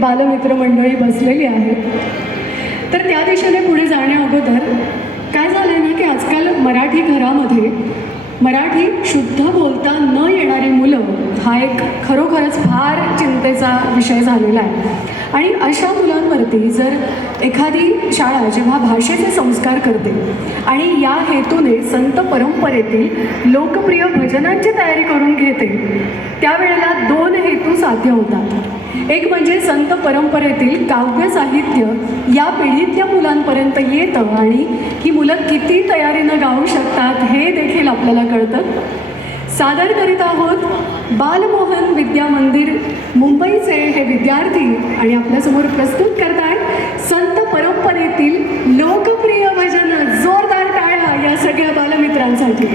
बालमित्र मंडळी बसलेली आहेत. तर त्या दिशेने पुढे जाण्या अगोदर काय झालं ना की आजकाल मराठी घरामध्ये मराठी शुद्ध बोलता न येणारी मुलं हा एक खरोखरच फार चिंतेचा विषय झालेला आहे. आणि अशा मुलांवरती जर एखादी शाळा जेव्हा भाषेचे संस्कार करते आणि या हेतूने संत परंपरेतील लोकप्रिय भजनांची तयारी करून घेते त्यावेळेला दोन हेतू साध्य होतात. एक म्हणजे संत परंपरेतील काव्य साहित्य या पिढीतल्या मुलांपर्यंत येतं आणि ही मुलं किती तयारीनं गाऊ शकतात हे देखील आपल्याला कळतं? सादर करीत आहोत बालमोहन विद्या मंदिर मुंबईचे हे विद्यार्थी आणि आपल्यासमोर प्रस्तुत करतायत संत परंपरेतील लोकप्रिय भजन जोरदार टाळ्या या सगळ्या बालमित्रांसाठी.